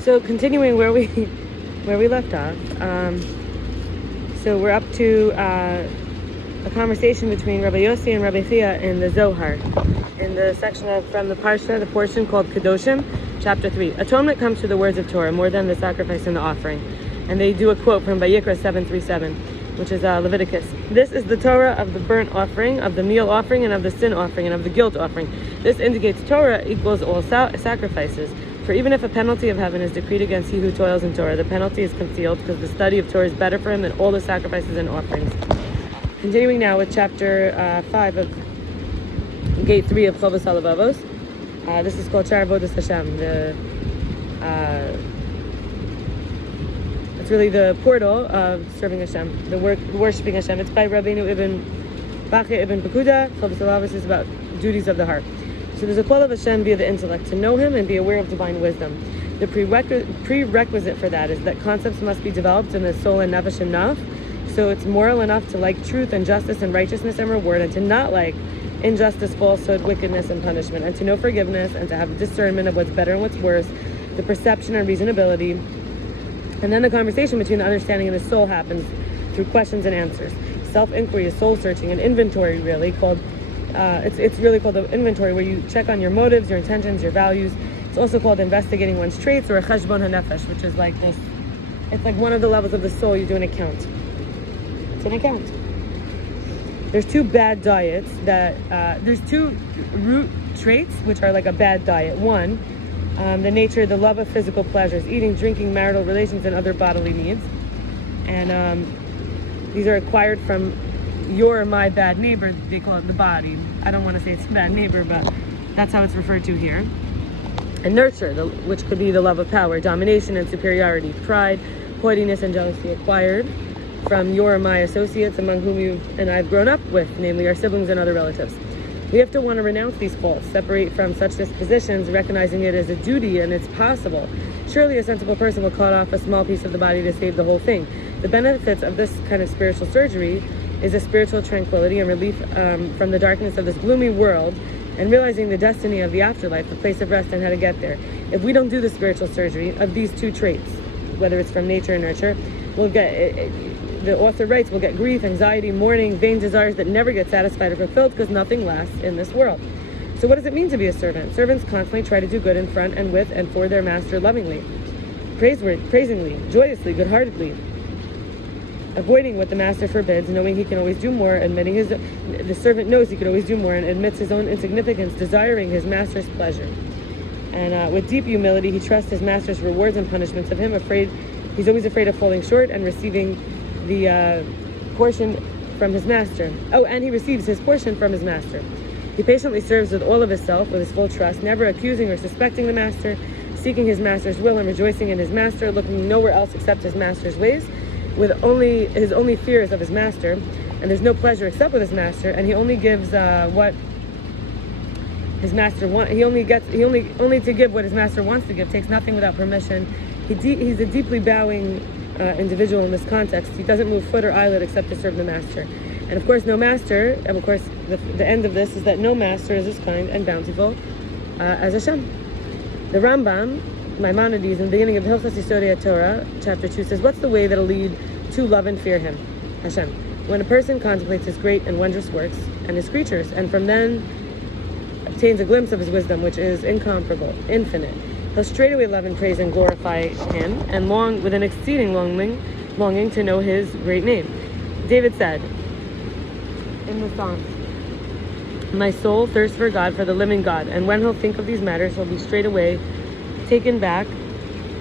So continuing where we left off, so we're up to a conversation between Rabbi Yossi and Rabbi Bacheya in the Zohar, in the section from the parsha, the portion called kedoshim, chapter 3. Atonement comes through the words of Torah more than the sacrifice and the offering. And they do a quote from vayikra 7:3-7, which is Leviticus. This is the Torah of the burnt offering, of the meal offering, and of the sin offering, and of the guilt offering. This indicates Torah equals all sacrifices. For even if a penalty of heaven is decreed against he who toils in Torah, the penalty is concealed because the study of Torah is better for him than all the sacrifices and offerings. Continuing now with chapter 5 of gate 3 of Chovos halevovos. This is called shaar avodas Hashem. It's really the portal of serving Hashem, the worshiping Hashem. It's by Rabbeinu bacheya pekuda. Chovos halevovos is about duties of the heart. So there's a call of Hashem via the intellect to know Him and be aware of divine wisdom. The prerequisite for that is that concepts must be developed in the soul and nefesh enough, so it's moral enough to like truth and justice and righteousness and reward, and to not like injustice, falsehood, wickedness, and punishment, and to know forgiveness, and to have discernment of what's better and what's worse, the perception and reasonability. And then the conversation between the understanding and the soul happens through questions and answers. Self-inquiry is soul-searching, an inventory really called. It's really called an inventory where you check on your motives, your intentions, your values. It's also called investigating one's traits, or a cheshbon hanefesh, which is like this. It's like one of the levels of the soul. You do an account. It's an account. There's two bad diets there's two root traits which are like a bad diet. One, the nature, the love of physical pleasures, eating, drinking, marital relations, and other bodily needs. And these are acquired from your or my bad neighbor. They call it the body. I don't want to say it's a bad neighbor, but that's how it's referred to here. And nurture, which could be the love of power, domination and superiority, pride, haughtiness, and jealousy, acquired from your or my associates among whom you and I've grown up with, namely our siblings and other relatives. We have to want to renounce these faults, separate from such dispositions, recognizing it as a duty and it's possible. Surely a sensible person will cut off a small piece of the body to save the whole thing. The benefits of this kind of spiritual surgery is a spiritual tranquility and relief from the darkness of this gloomy world, and realizing the destiny of the afterlife, the place of rest, and how to get there. If we don't do the spiritual surgery of these two traits, whether it's from nature and nurture, we'll get, the author writes, we'll get grief, anxiety, mourning, vain desires that never get satisfied or fulfilled because nothing lasts in this world. So what does it mean to be a servant? Servants constantly try to do good in front and with and for their master lovingly, praisingly, joyously, good-heartedly, avoiding what the master forbids, knowing he can always do more, admitting the servant knows he can always do more and admits his own insignificance, desiring his master's pleasure. And with deep humility, he trusts his master's rewards and punishments of him. He's always afraid of falling short and receiving the portion from his master. Oh, and he receives his portion from his master. He patiently serves with all of his self, with his full trust, never accusing or suspecting the master, seeking his master's will and rejoicing in his master, looking nowhere else except his master's ways, with his only fears of his master, and there's no pleasure except with his master, and he only gives what his master wants. He only to give what his master wants to give. Takes nothing without permission. He's a deeply bowing individual in this context. He doesn't move foot or eyelid except to serve the master. And of course, no master. And of course, the end of this is that no master is as kind and bountiful as Hashem. The Rambam, Maimonides, in the beginning of Hilchos yesodei Torah, chapter 2, says, what's the way that'll lead to love and fear Him, Hashem? When a person contemplates His great and wondrous works and His creatures, and from then obtains a glimpse of His wisdom, which is incomparable, infinite, he'll straightway love and praise and glorify Him, and long with an exceeding longing to know His great name. David said in the Psalms, my soul thirsts for God, for the living God, and when he'll think of these matters, he'll be straightway taken back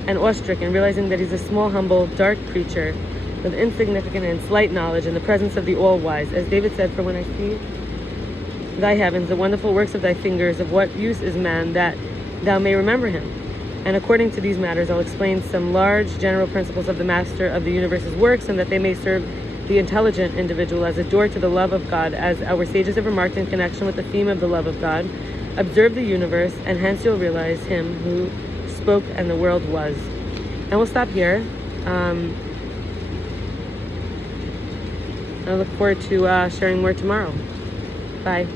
and awestricken, realizing that he's a small, humble, dark creature with insignificant and slight knowledge in the presence of the All-Wise. As David said, for when I see thy heavens, the wonderful works of thy fingers, of what use is man that thou may remember him? And according to these matters, I'll explain some large general principles of the master of the universe's works, and that they may serve the intelligent individual as a door to the love of God, as our sages have remarked in connection with the theme of the love of God. Observe the universe, and hence you'll realize Him who spoke and the world was. And we'll stop here. I look forward to sharing more tomorrow. Bye.